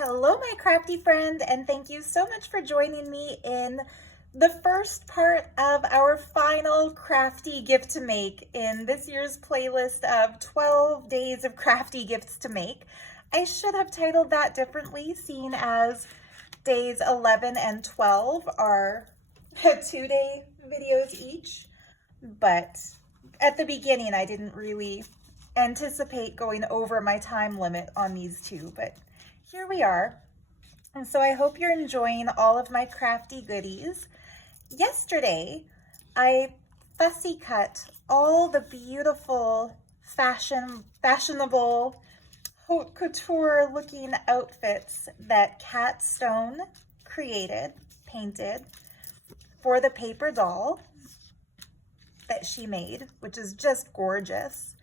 Hello, my crafty friend, and thank you so much for joining me in the first part of our final crafty gift to make in this year's playlist of 12 days of crafty gifts to make. I should have titled that differently, seeing as days 11 and 12 are 2-day videos each, but at the beginning I didn't really anticipate going over my time limit on these two, but here we are. And so I hope you're enjoying all of my crafty goodies. Yesterday, I fussy cut all the beautiful fashionable haute couture looking outfits that Kat Stone painted for the paper doll that she made, which is just gorgeous.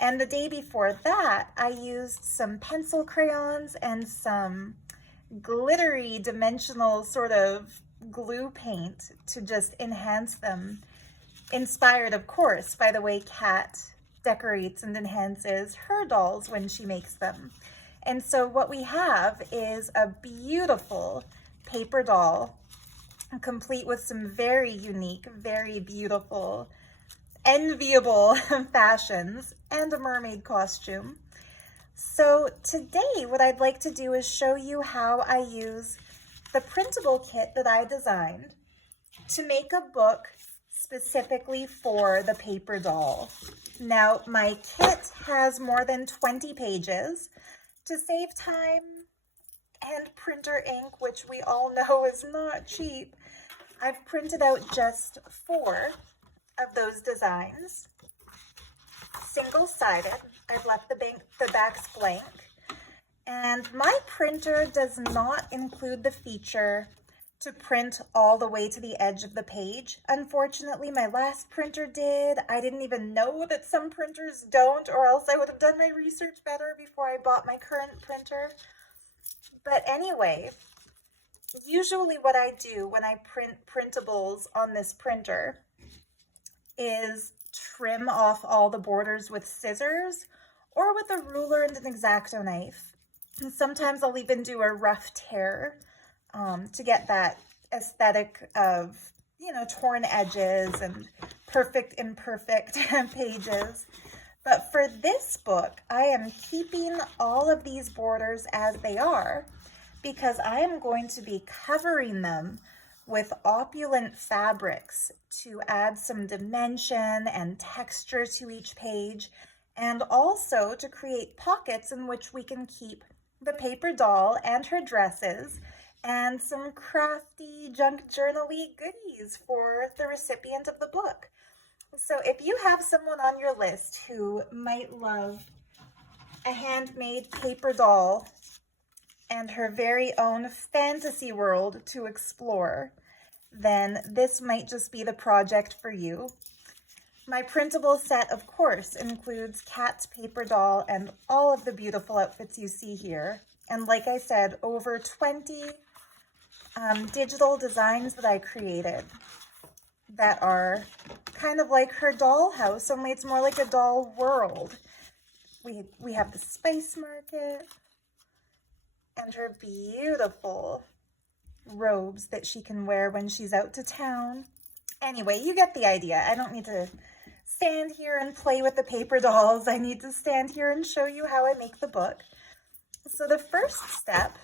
And the day before that, I used some pencil crayons and some glittery dimensional sort of glue paint to just enhance them. Inspired, of course, by the way Kat decorates and enhances her dolls when she makes them. And so what we have is a beautiful paper doll, complete with some very unique, very beautiful, enviable fashions and a mermaid costume. So today what I'd like to do is show you how I use the printable kit that I designed to make a book specifically for the paper doll. Now my kit has more than 20 pages. To save time and printer ink, which we all know is not cheap, I've printed out just 4 of those designs, single-sided. I've left the backs blank, and my printer does not include the feature to print all the way to the edge of the page. Unfortunately, my last printer did. I didn't even know that some printers don't, or else I would have done my research better before I bought my current printer. But anyway, usually what I do when I print printables on this printer is trim off all the borders with scissors or with a ruler and an X-Acto knife. And sometimes I'll even do a rough tear to get that aesthetic of, torn edges and perfect imperfect pages. But for this book, I am keeping all of these borders as they are because I am going to be covering them with opulent fabrics to add some dimension and texture to each page, and also to create pockets in which we can keep the paper doll and her dresses and some crafty junk journal-y goodies for the recipient of the book. So if you have someone on your list who might love a handmade paper doll and her very own fantasy world to explore, then this might just be the project for you. My printable set, of course, includes Kat's paper doll and all of the beautiful outfits you see here. And like I said, over 20 digital designs that I created that are kind of like her dollhouse, only it's more like a doll world. We have the spice market and her beautiful robes that she can wear when she's out to town. Anyway, you get the idea. I don't need to stand here and play with the paper dolls. I need to stand here and show you how I make the book. So the first step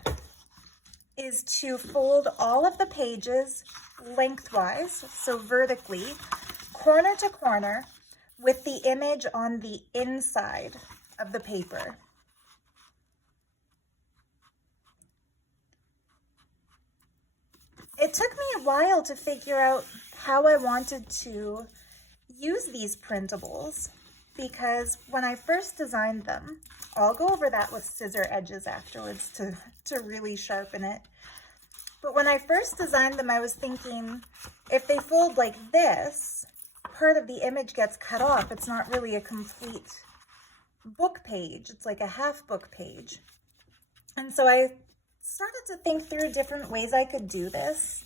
is to fold all of the pages lengthwise, so vertically, corner to corner, with the image on the inside of the paper. It took me a while to figure out how I wanted to use these printables because when I first designed them, I'll go over that with scissor edges afterwards to really sharpen it. But when I first designed them, I was thinking if they fold like this, part of the image gets cut off. It's not really a complete book page. It's like a half book page. And so I started to think through different ways I could do this.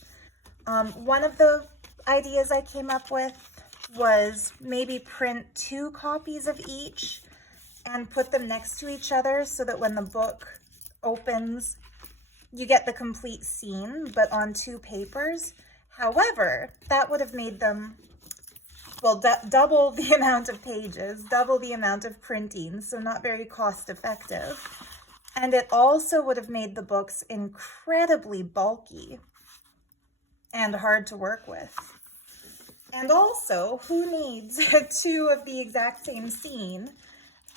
One of the ideas I came up with was maybe print 2 copies of each and put them next to each other so that when the book opens, you get the complete scene, but on 2 papers. However, that would have made them, well, double the amount of pages, double the amount of printing, so not very cost effective. And it also would have made the books incredibly bulky and hard to work with. And also, who needs 2 of the exact same scene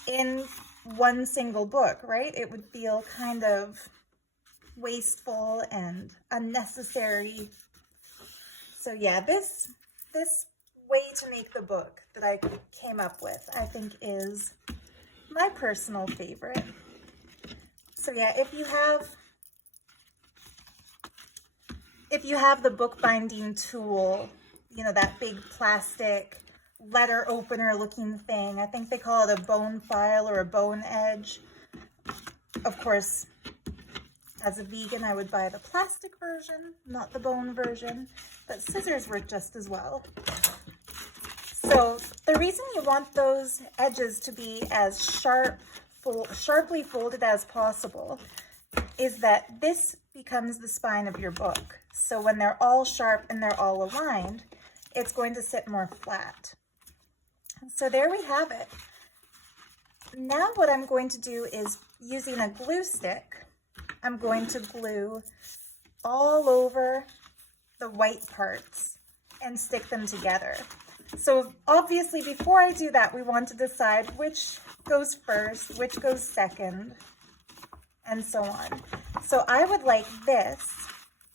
in one single book, right? It would feel kind of wasteful and unnecessary. So yeah, this way to make the book that I came up with, I think, is my personal favorite. So yeah, if you have the bookbinding tool, you know, that big plastic letter opener looking thing, I think they call it a bone file or a bone edge. Of course, as a vegan, I would buy the plastic version, not the bone version, but scissors work just as well. So the reason you want those edges to be as sharply folded as possible is that this becomes the spine of your book. So when they're all sharp and they're all aligned, it's going to sit more flat. So there we have it. Now what I'm going to do is, using a glue stick, I'm going to glue all over the white parts and stick them together. So obviously before I do that, we want to decide which goes first, which goes second, and so on. So I would like this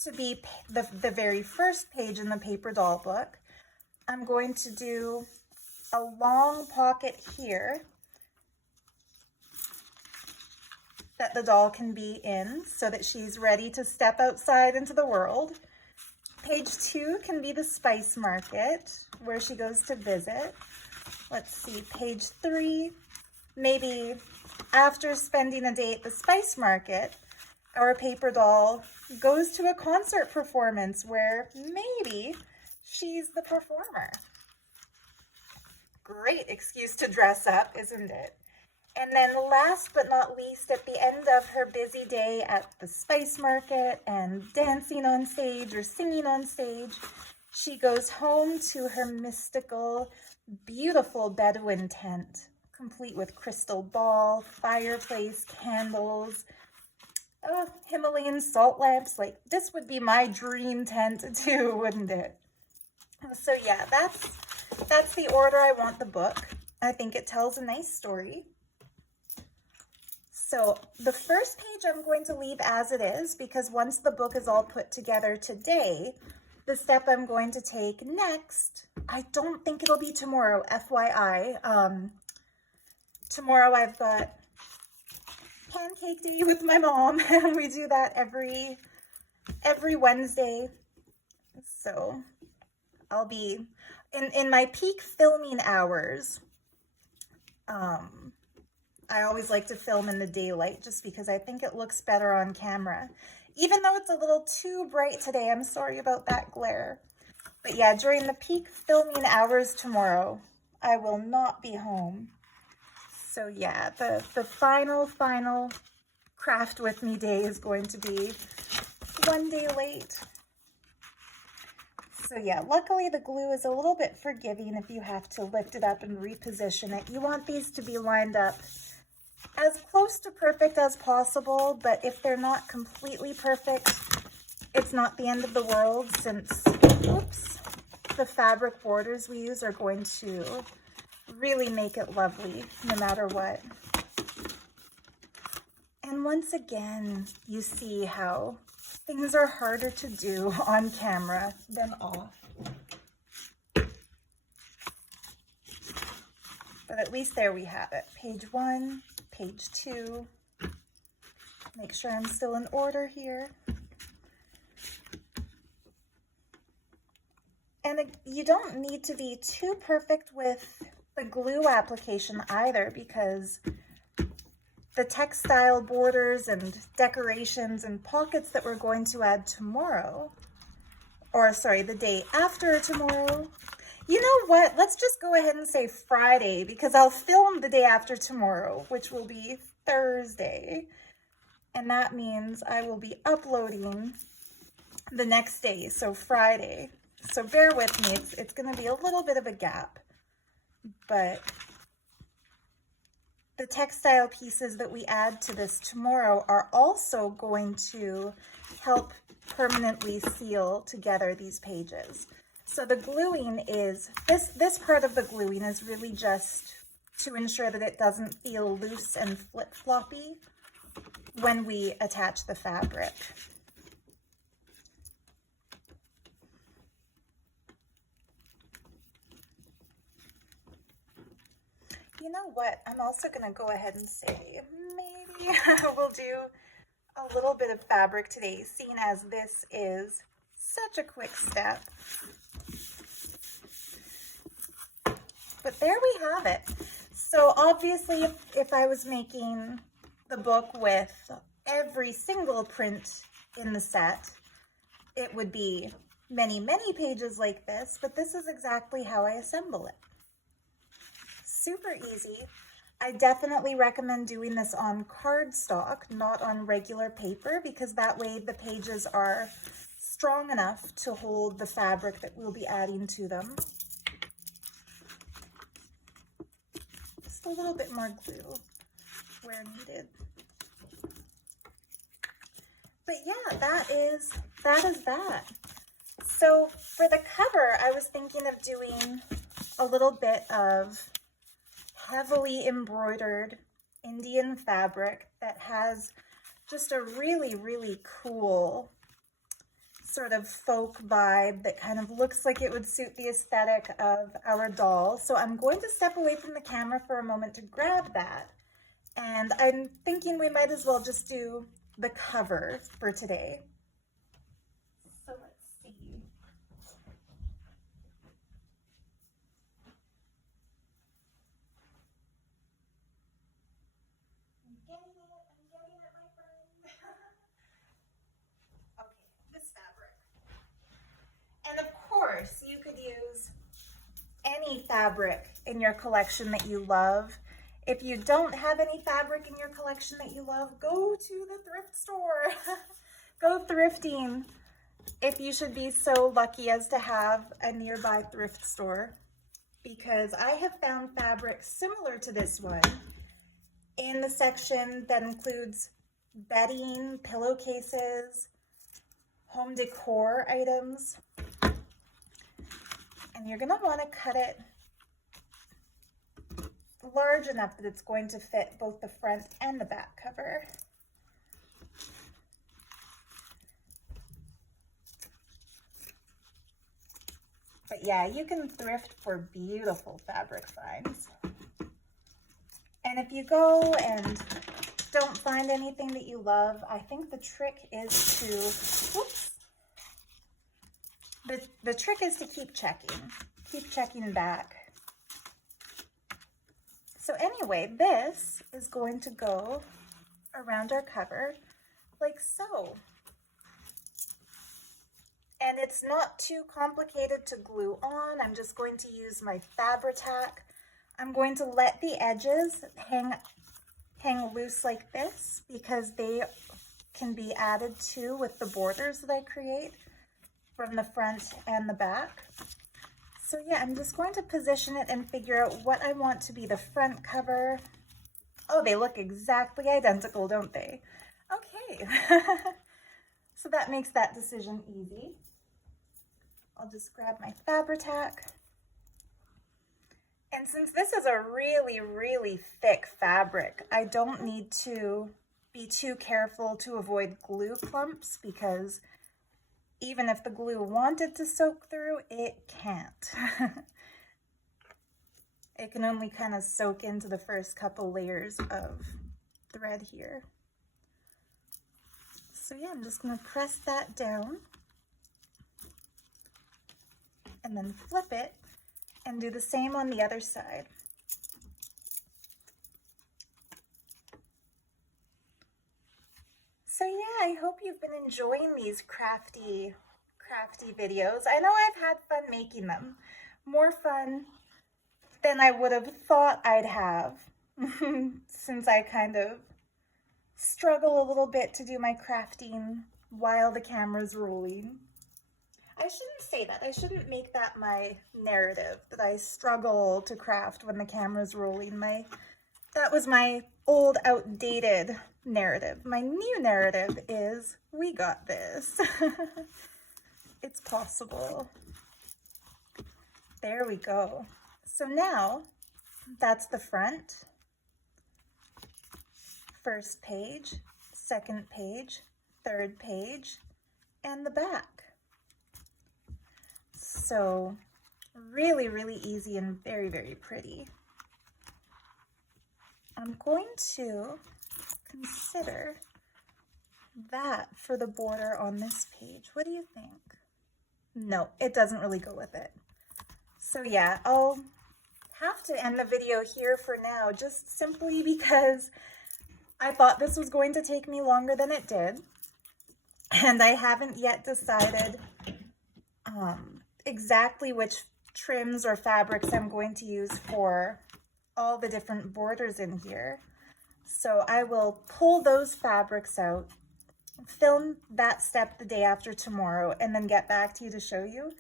to be the very first page in the paper doll book. I'm going to do a long pocket here that the doll can be in so that she's ready to step outside into the world. Page 2 can be the spice market where she goes to visit. Let's see, page 3, maybe after spending a day at the spice market, our paper doll goes to a concert performance where maybe she's the performer. Great excuse to dress up, isn't it? And then last but not least, at the end of her busy day at the spice market and dancing on stage or singing on stage, she goes home to her mystical, beautiful Bedouin tent, complete with crystal ball, fireplace, candles, Himalayan salt lamps. Like, this would be my dream tent too, wouldn't it? So yeah, that's the order I want the book. I think it tells a nice story. So the first page I'm going to leave as it is, because once the book is all put together today, the step I'm going to take next, I don't think it'll be tomorrow, FYI. Tomorrow I've got pancake day with my mom, and we do that every Wednesday. So I'll be in my peak filming hours. I always like to film in the daylight just because I think it looks better on camera. Even though it's a little too bright today, I'm sorry about that glare. But yeah, during the peak filming hours tomorrow, I will not be home. So yeah, the final craft with me day is going to be one day late. So yeah, luckily the glue is a little bit forgiving if you have to lift it up and reposition it. You want these to be lined up as close to perfect as possible, but if they're not completely perfect, it's not the end of the world, since, oops, the fabric borders we use are going to really make it lovely no matter what. And once again, you see how things are harder to do on camera than off. But at least there we have it. Page 1, page 2. Make sure I'm still in order here. And you don't need to be too perfect with the glue application either, because the textile borders and decorations and pockets that we're going to add tomorrow, or sorry, the day after tomorrow. You know what? Let's just go ahead and say Friday, because I'll film the day after tomorrow, which will be Thursday. and that means I will be uploading the next day, so Friday. So bear with me, it's going to be a little bit of a gap, but the textile pieces that we add to this tomorrow are also going to help permanently seal together these pages. So the gluing is, this part of the gluing is really just to ensure that it doesn't feel loose and flip-floppy when we attach the fabric. You know what? I'm also going to go ahead and say maybe we'll do a little bit of fabric today, seeing as this is such a quick step. But there we have it. So obviously, if I was making the book with every single print in the set, it would be many, many pages like this, but this is exactly how I assemble it. Super easy. I definitely recommend doing this on cardstock, not on regular paper, because that way the pages are strong enough to hold the fabric that we'll be adding to them. Just a little bit more glue where needed. But yeah, that is that. So for the cover, I was thinking of doing a little bit of heavily embroidered Indian fabric that has just a really, really cool sort of folk vibe that kind of looks like it would suit the aesthetic of our doll. So I'm going to step away from the camera for a moment to grab that. And I'm thinking we might as well just do the cover for today. So let's see. I'm getting it, my friend. Okay, this fabric. And of course, you could use any fabric in your collection that you love. If you don't have any fabric in your collection that you love, go to the thrift store. Go thrifting if you should be so lucky as to have a nearby thrift store, because I have found fabric similar to this one in the section that includes bedding, pillowcases, home decor items. And you're going to want to cut it large enough that it's going to fit both the front and the back cover. But yeah, you can thrift for beautiful fabric finds. And if you go and don't find anything that you love, I think the trick is to, whoops, the trick is to keep checking back. So anyway, this is going to go around our cover like so. And it's not too complicated to glue on. I'm just going to use my Fabri-Tac. I'm going to let the edges hang loose like this because they can be added to with the borders that I create from the front and the back. So yeah, I'm just going to position it and figure out what I want to be the front cover. Oh, they look exactly identical, don't they? Okay. So that makes that decision easy. I'll just grab my Fabri-Tac. And since this is a really, really thick fabric, I don't need to be too careful to avoid glue clumps, because even if the glue wanted to soak through, it can't. It can only kind of soak into the first couple layers of thread here. So yeah, I'm just going to press that down and then flip it and do the same on the other side. So yeah, I hope you've been enjoying these crafty videos. I know I've had fun making them. More fun than I would have thought I'd have since I kind of struggle a little bit to do my crafting while the camera's rolling. I shouldn't say that. I shouldn't make that my narrative, that I struggle to craft when the camera's rolling. That was my old, outdated narrative. My new narrative is, we got this. It's possible. There we go. So now, that's the front. First page, second page, third page, and the back. So really, really easy and very, very pretty. I'm going to consider that for the border on this page. What do you think? No, it doesn't really go with it. So yeah, I'll have to end the video here for now, just simply because I thought this was going to take me longer than it did. And I haven't yet decided exactly which trims or fabrics I'm going to use for all the different borders in here. So I will pull those fabrics out, film that step the day after tomorrow, and then get back to you to show you.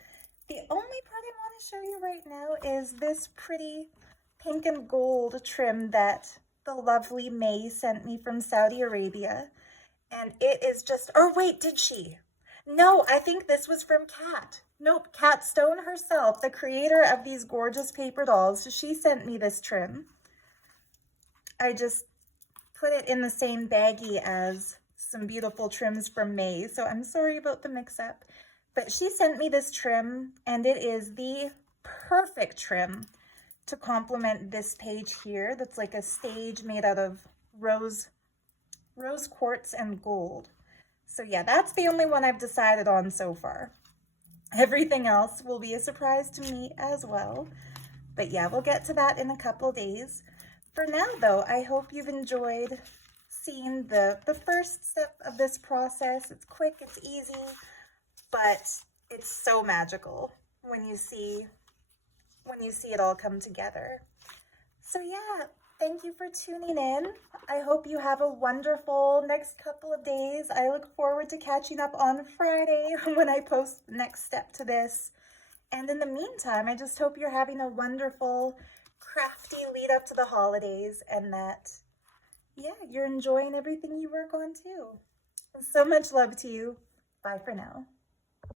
The only part I want to show you right now is this pretty pink and gold trim that the lovely May sent me from Saudi Arabia. And it is just, or wait, did she? No, I think this was from Kat. Nope, Kat Stone herself, the creator of these gorgeous paper dolls. She sent me this trim. I just put it in the same baggie as some beautiful trims from May, so I'm sorry about the mix-up. But she sent me this trim, and it is the perfect trim to complement this page here. That's like a stage made out of rose quartz and gold. So yeah, that's the only one I've decided on so far. Everything else will be a surprise to me as well. But yeah, we'll get to that in a couple days. For now though, I hope you've enjoyed seeing the first step of this process. It's quick, it's easy, but it's so magical when you see it all come together. So yeah, thank you for tuning in. I hope you have a wonderful next couple of days. I look forward to catching up on Friday when I post the next step to this. And in the meantime, I just hope you're having a wonderful, crafty lead up to the holidays, and that, yeah, you're enjoying everything you work on too. So much love to you. Bye for now.